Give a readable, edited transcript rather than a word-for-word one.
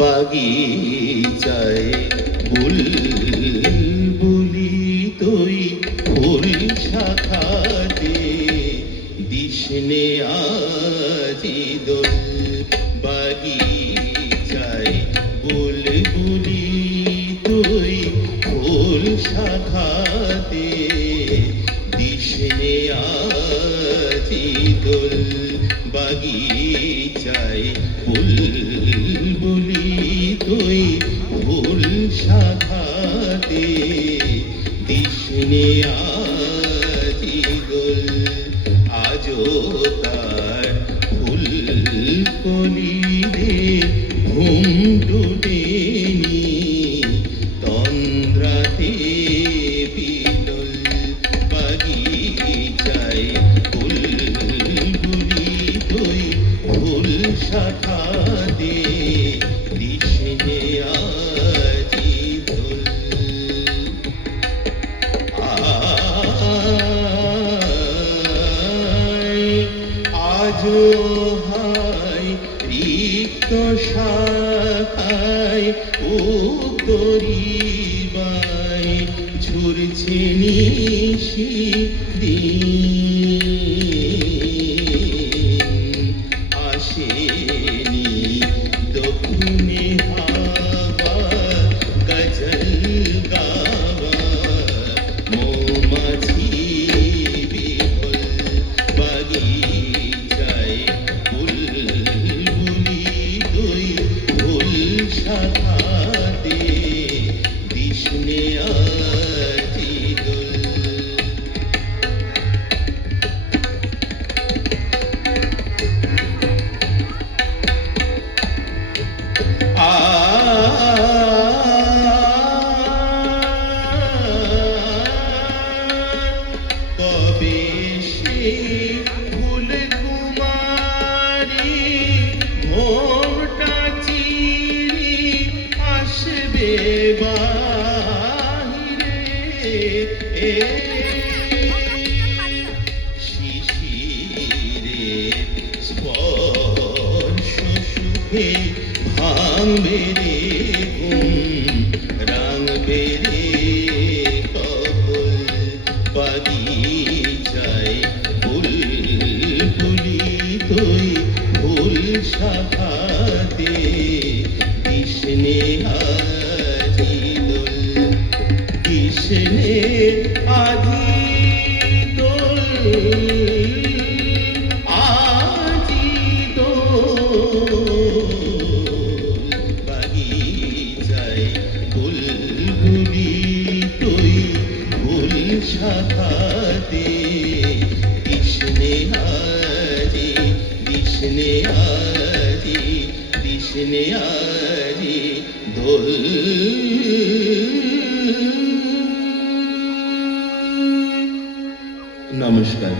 বাগিচায় বুলবুলি তুই ফুল শাখাতে দিশনে আজি দোল। বাগিচায় বুলবুলি তুই ফুল শাখাতে দিশনে আজি দোল। বাগিচায় বুলবুলি তুই ফুল শাখাতে দিশনে আজি দোল। আজও তার ফুল কলিতে ঘুম টুটেনি তন্দ্রাতে বিদল। বাগিচায় বুলবুলি তুই ফুল শাখাতে দিশনে আজি দোল। আজও হায় রিক্ত শাখায় উত্তরিবায় ঝরছে নিশি দিন। আসেনি দক্ষিণে হাওয়া গজল গাওয়া মৌমাছি বিহল। বাগিচায় বুলবুলি তুই ফুল শাখাতে দিশনে আজি দোল। কবে সে ফুল কুমারী ভোরটা চিরি আসবে বাহিরে। শিশিরে স্পর্শ সুখে ভাঙবে রে ঘুম রাঙবে রে কপল। বাগিচায় বুলবুলি তুই ফুল শাখাতে দিশনে আজি দোল। দিশনে আজি দোল আজি দোল। বাগিচায় বুলবুলি তুই ফুল শাখাতে দিশনে আজি দিশনে আজি দিশনে আজি দোল। নমস্কার।